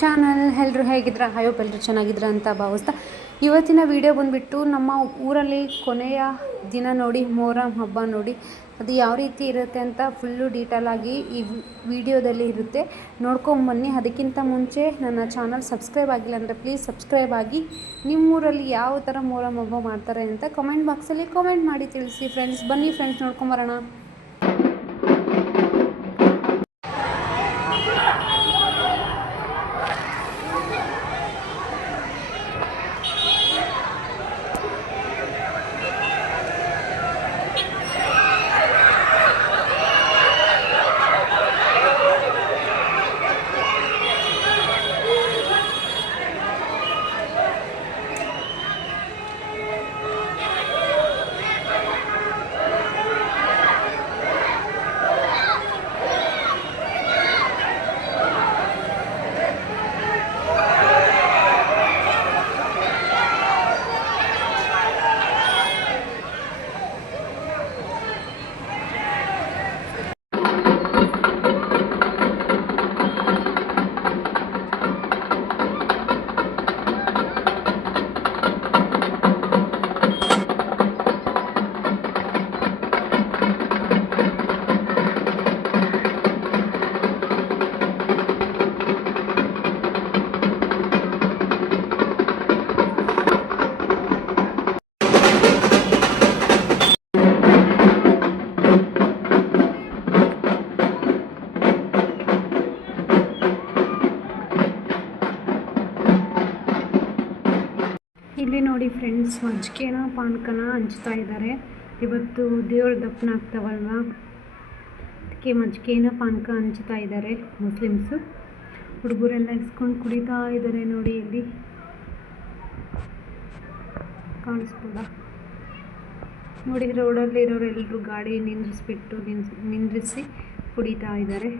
Channel ಎಲ್ಲರೂ ಹೇಗಿದ್ರ hope ಎಲ್ಲರೂ ಚೆನ್ನಾಗಿದ್ರ ಅಂತ ಭಾವಿಸ್ತಾ ಇವತ್ತಿನ ವಿಡಿಯೋ ಬಂದುಬಿಟ್ಟು ನಮ್ಮ ಊರಲ್ಲಿ ಕೊನೆಯ ದಿನ ನೋಡಿ ಮೊಹರಂ ಹಬ್ಬ ನೋಡಿ ಅದು ಯಾವ ರೀತಿ ಇರುತ್ತೆ ಅಂತ ಫುಲ್ಲು ಡೀಟೇಲ್ ಆಗಿ ಈ ವಿಡಿಯೋದಲ್ಲಿ ಇರುತ್ತೆ, ನೋಡ್ಕೊಂಬನ್ನಿ. ಅದಕ್ಕಿಂತ ಮುಂಚೆ ನನ್ನ ಚಾನಲ್ ಸಬ್ಸ್ಕ್ರೈಬ್ ಆಗಿಲ್ಲ ಅಂದರೆ ಪ್ಲೀಸ್ ಸಬ್ಸ್ಕ್ರೈಬ್ ಆಗಿ. ನಿಮ್ಮೂರಲ್ಲಿ ಯಾವ ಥರ ಮೊಹರಂ ಹಬ್ಬ ಮಾಡ್ತಾರೆ ಅಂತ ಕಮೆಂಟ್ ಬಾಕ್ಸಲ್ಲಿ ಕಮೆಂಟ್ ಮಾಡಿ ತಿಳಿಸಿ ಫ್ರೆಂಡ್ಸ್. ಬನ್ನಿ ಫ್ರೆಂಡ್ಸ್, ನೋಡ್ಕೊಂಬರೋಣ. ಇಲ್ಲಿ ನೋಡಿ ಫ್ರೆಂಡ್ಸ್, ಮಜ್ಜಿಗೆನ ಪಾನಕನ ಹಂಚ್ತಾ ಇದ್ದಾರೆ. ಇವತ್ತು ದೇವ್ರ ದಪ್ಪನ ಆಗ್ತಾವಲ್ವ, ಅದಕ್ಕೆ ಮಜ್ಜಿಗೆನ ಪಾನಕ ಹಂಚ್ತಾ ಇದ್ದಾರೆ ಮುಸ್ಲಿಮ್ಸು. ಹುಡುಗರೆಲ್ಲ ಇಸ್ಕೊಂಡು ಕುಡಿತಾ ಇದ್ದಾರೆ ನೋಡಿ, ಇಲ್ಲಿ ಕಾಣಿಸ್ಬೋದ ನೋಡಿ. ರೋಡಲ್ಲಿ ಇರೋರು ಎಲ್ಲರೂ ಗಾಡಿ ನಿಂದ್ರಿಸಿ ಕುಡಿತಾ ಇದ್ದಾರೆ.